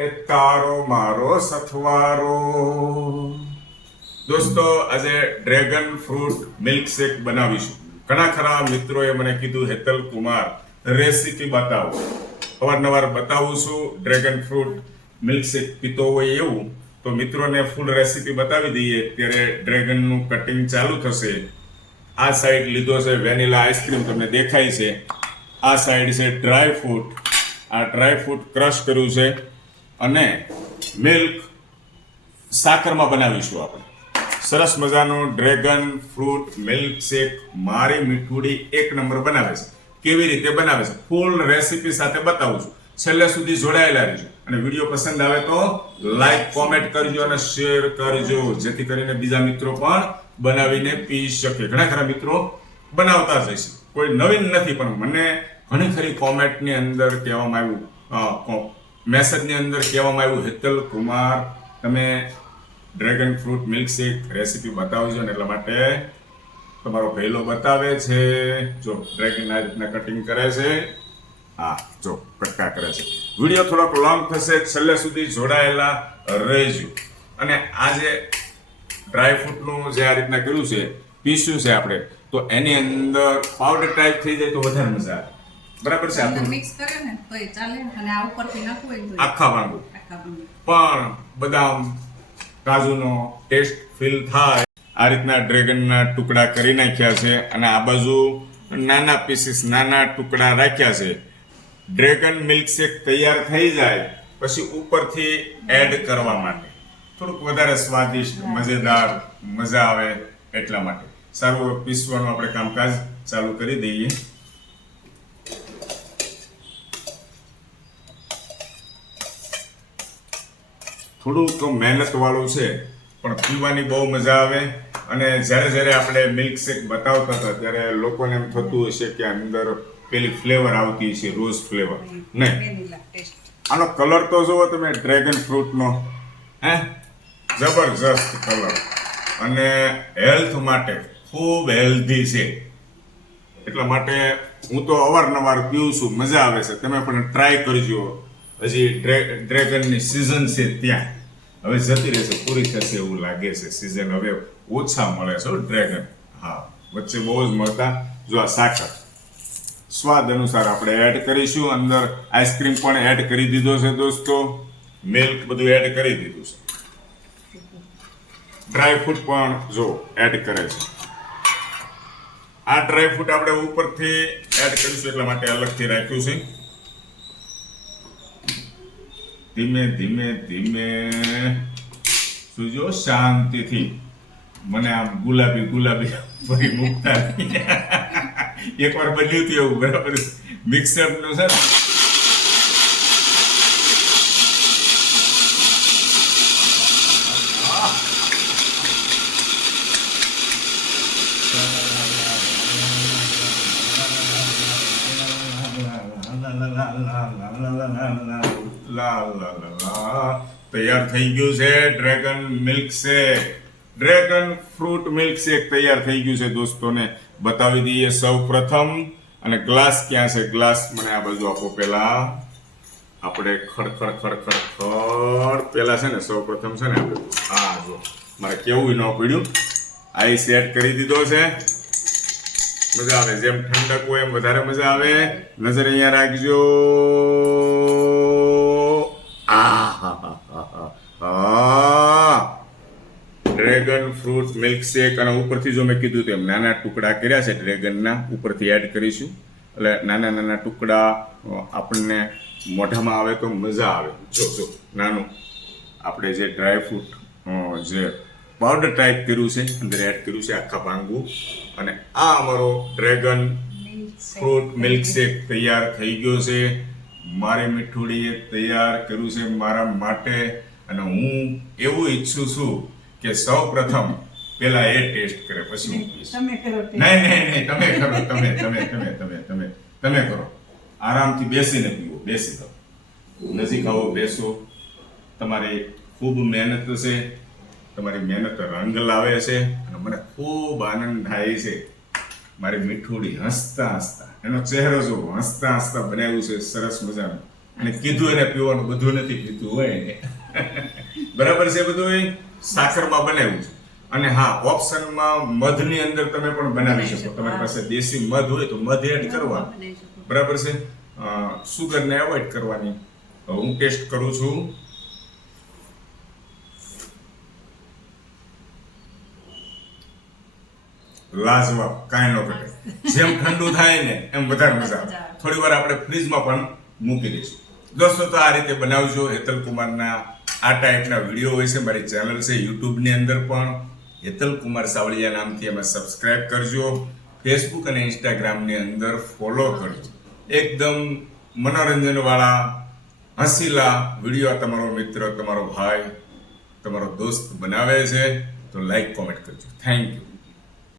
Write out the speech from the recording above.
એ તારો મારો સથવારો. દોસ્તો, આજે ડ્રેગન ફ્રૂટ મિલ્કશેક બનાવીશું. ઘણા ખરા મિત્રોએ મને કીધું, હેતલ કુમાર રેસીપી બતાવો. અવારનવાર બતાવું છું ડ્રેગન ફ્રૂટ મિલ્કશેક પીતો હોય એવું, તો મિત્રોને ફૂલ રેસીપી બતાવી દઈએ. ત્યારે ડ્રેગનનું કટિંગ ચાલુ થશે. આ સાઈડ લીધો છે વેનીલા આઈસ્ક્રીમ, તમને દેખાય છે. આ સાઈડ છે ડ્રાય ફ્રૂટ. આ ડ્રાય ફ્રૂટ ક્રશ કર્યું છે અને મિલ્ક સાકરમાં બનાવીશું આપણે. સરસ મજાનું ડ્રેગન ફ્રૂટ મિલ્કશેક મારી મીઠુડી એક નંબર બનાવે છે. કેવી રીતે બનાવે છે ફૂલ રેસીપી સાથે બતાવું છું. છેલ્લે સુધી જોડાયેલા રહેજો અને વિડીયો પસંદ આવે તો લાઈક કોમેન્ટ કરજો અને શેર કરજો, જેથી કરીને બીજા મિત્રો પણ બનાવીને પી શકે. ઘણા ખરા મિત્રો બનાવતા જ હશે, કોઈ નવીન નથી, પણ મને ઘણી ખરી કોમેન્ટની અંદર કહેવામાં આવ્યું, મેસેજની અંદર કહેવામાં આવ્યું, હેતલ કુમાર તમે ડ્રેગન ફ્રૂટ મિલ્કશેક રેસીપી બતાવજો ને, એટલા માટે તમારો પહેલો બતાવે છે. જો ડ્રેગન આ રીતના કટિંગ કરે છે. હા, જો કટકા કરે છે. વિડીયો થોડોક લોંગ થશે, છેલ્લે સુધી જોડાયેલા રહેજો. અને આ જે ડ્રાય ફ્રૂટનું જે આ રીતના કર્યું છે, પીસ્યું છે આપણે, તો એની અંદર પાવડર ટાઈપ થઈ જાય તો વધારે મજા આવે. બરાબર છે? આપણે મિક્સ કરે ને તોય ચાલે, અને આ ઉપરથી નાખવું હોય તો આખા ભાંગુ પણ બદામ કાજુનો ટેસ્ટ ફીલ થાય. આ રીતના ડ્રેગનના ટુકડા કરી નાખ્યા છે અને આ બાજુ નાના પીસીસ, નાના ટુકડા રાખ્યા છે. ડ્રેગન મિલ્કશેક તૈયાર થઈ જાય પછી ઉપરથી એડ કરવા માટે થોડુંક વધારે સ્વાદિષ્ટ, મજેદાર, મજા આવે એટલા માટે સારું પીસવાનું આપણે કામકાજ ચાલુ કરી દઈએ. થોડુંક મહેનત વાળું છે પણ પીવાની બહુ મજા આવે. અને જ્યારે આપણે મિલ્કશેક બતાવતા હતા ત્યારે લોકોને એમ થતું હશે કે અંદર પેલી ફ્લેવર આવતી છે, રોઝ ફ્લેવર. નહીં, આનો કલર તો જુઓ તમે ડ્રેગન ફ્રૂટનો, હે જબરજસ્ત કલર, અને હેલ્થ માટે ખૂબ હેલ્ધી છે. એટલા માટે હું તો અવારનવાર પીઉં છું, મજા આવે છે. તમે પણ ટ્રાય કરજો. હજી ડ્રેગનની સિઝન છે ત્યાં, હવે જતી રહેશે, પૂરી થશે એવું લાગે છે. સિઝન હવે ઓછા મળે છે ડ્રેગન. હા, વચ્ચે બહુ જ મળતા. જો આ સાકર સ્વાદ અનુસાર આપણે એડ કરીશું. અંદર આઈસ્ક્રીમ પણ એડ કરી દીધો છે દોસ્તો, મિલ્ક બધું એડ કરી દીધું છે. ડ્રાય ફ્રૂટ પણ જો એડ કરે છે. આ ડ્રાય ફ્રૂટ આપણે ઉપરથી એડ કરીશું એટલા માટે અલગથી રાખ્યું છે. ધીમે ધીમે ધીમે સુજો, શાંતિથી. મને આમ ગુલાબી ગુલાબી ભરી મૂકતા નહીં. એકવાર બન્યું હતું એવું, બરાબર? મિક્સરનું છે ને, તૈયાર થઈ ગયું છે dragon milkshake. Dragon fruit milkshake તૈયાર થઈ ગયું છે દોસ્તોને બતાવી દઈએ સૌ પ્રથમ. અને ગ્લાસ ક્યાં છે? ગ્લાસ મને આ બાજુ આપો. પેલા આપણે ખડ પેલા છે ને, સૌ પ્રથમ છે ને આપણે આ જો, મારે કેવું ન પડ્યું, આ સેટ કરી દીધો છે. મજા આવે, જેમ ઠંડક હોય એમ વધારે મજા આવે. નજર અહીંયા રાખજો. Dragon fruit milkshake. અને ઉપરથી જો મેં કીધું તેમ નાના ટુકડા કર્યા છે ડ્રેગનના, ઉપરથી એડ કરીશું. એટલે નાના નાના ટુકડા આપણને મોઢામાં આવે તો મજા આવે. જો નાનું આપણે જે ડ્રાય ફ્રૂટ જે પાવડર ટાઈપ કર્યું છે અંદર એડ કર્યું છે, આખા ભાંગું. અને આ અમારો ડ્રેગન ફ્રૂટ મિલ્કશેક તૈયાર થઈ ગયો છે. મારી મીઠુડીએ તૈયાર કર્યું છે મારા માટે. અને હું એવું ઈચ્છું છું કે સૌ પ્રથમ પેલા એ ટેસ્ટ કરે પછી હું પીશ. નહીં, તમે કરો, તમે કરો. આરામથી બેસીને પીવો, બેસી દો, નજીક આવો, બેસો. તમારી ખૂબ મહેનત છે, તમારી મહેનત રંગ લાવે છે અને મને ખૂબ આનંદ થાય છે. મારી મીઠુડી હસતા હસતા, એનો ચહેરો જો હસતા હસતા બનાવ્યું છે સરસ મજાનું. અને કીધું એને પીવાનું બધું નથી પીતું હોય એને. બરાબર છે બધું સાકરમાં બનાવ્યું છે. અને હા, ઓપ્શનમાં મધની અંદર તમે પણ બનાવી શકો. તમારી પાસે દેશી મધ હોય તો મધ એડ કરવા. બનાવી શકો. બરાબર છે. સુગરને એવોઇડ કરવાની. હવે હું ટેસ્ટ કરું છું. લાજવાબ, કાંઈ ન ઘટે. જેમ ઠંડુ થાય ને એમ વધારે મજા આવે. થોડી વાર આપણે ફ્રીજમાં પણ મૂકી દઈશું. દોસ્તો, તો આ રીતે બનાવજો. હેતલ કુમારના આ ટાઈપના વિડીયો હોય છે. મારી ચેનલ છે યુટ્યુબની અંદર પણ હેતલ કુમાર સાવલિયા નામથી એમાં સબસ્ક્રાઇબ કરજો. ફેસબુક અને ઇન્સ્ટાગ્રામની અંદર ફોલો કરજો. એકદમ મનોરંજનવાળા હસીલા વિડીયો તમારો મિત્ર, તમારો ભાઈ, તમારો દોસ્ત બનાવે છે. તો લાઈક કોમેન્ટ કરજો. Thank you.